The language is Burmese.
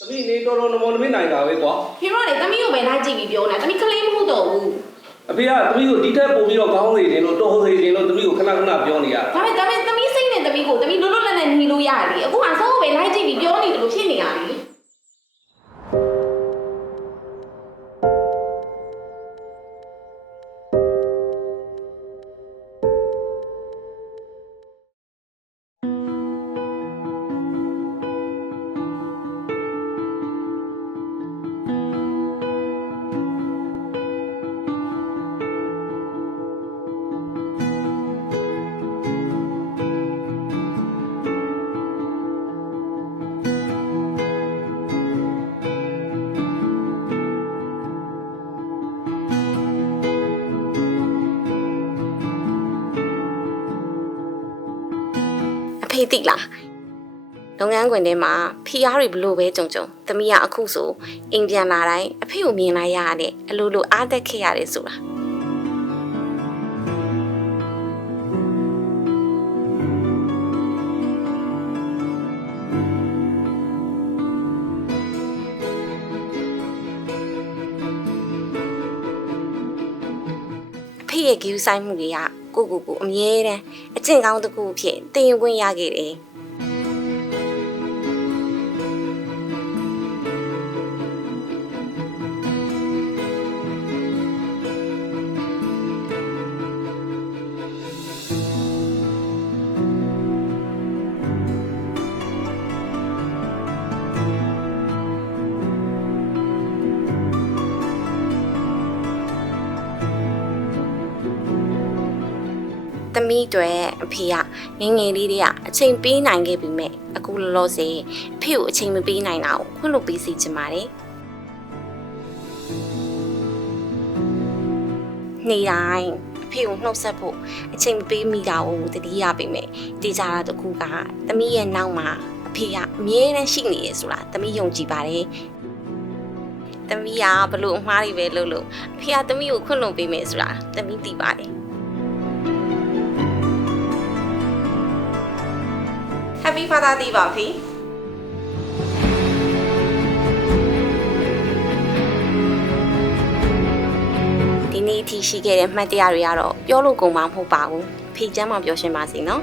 သမီးနေတော်တော်နမောနမင်းနိုင်တာပဲကွာဖေတို့ကလေသမီးကိုပဲလိုက်ကြည့်ပြီးပြောနေတာသမီးကလေးမဟုတ်တော့ဘူးအဖေကသမီးကိုဒီထက်ပိုပြီးတော့ကောင်းနေတယ်လို့တော်စေတယ်လို့သမီးကိုခဏခဏပြောနေရတာဒါပေမဲ့သမီးစိတ်နဲ့သမီးကိုသမီးလွတ်လွတ်လပ်လပ်နေလို့ရတယ်အခုမှစောပဲလိုက်ကြည့်ပြီးပြောနေတယ်လို့ဖြစ်နေရပြီဖေးတိလားလုပ်ငန်းခွင်ထဲမှာဖီအားတွေဘလို့ပဲကြုံသမီးကအခုဆိုအိမ်ပြန်လာတိုင်းအဖေကိုမြင်လိုက်ရတဲ့အလိုလိုအားသက်ခဲ့ရတယ်ဆိုတာအဖေရဲ့ဂီယူဆိုင်မှုတွေကကိုအမြဲတမ်းအကျင့်ကောင်းတစ်ခုဖြစ်တင်ရင်ခွင့်ရခဲ့တယ်သမီးတွေအဖေကငယ်ငယ်လေးတွေကအချိန်ပေးနိုင်ခဲ့ပြီမဲ့အခုလောလောဆယ်အဖေကိုအချိန်မပေးနိုင်တာကိုခွင့်လို့ပေးစီချင်ပါတယ်နေတိုင်းအဖေကိုနှုတ်ဆက်ဖို့အချိန်မပေးမိတာကိုတတိယပေးမဲ့တေးကြတာတခုကသမီးရဲ့နောက်မှာအဖေကအမြဲတမ်းရှိနေရဆိုတာသမီးယုံကြည်ပါတယ်သမီးကဘလို့အမှားတွေပဲလုပ်လို့အဖေကသမီးကိုခွင့်လို့ပေးမယ်ဆိုတာသမီးသိပါတယ်Happy Father Day ပါဖေဒီနေ့အထိရှိခဲ့တဲ့မှတ်တရတွေကတော့ပြောလို့ကုန်မှာမဟုတ်ပါဘူးဖေချမ်းမှပြောရှင်းပါစေနော်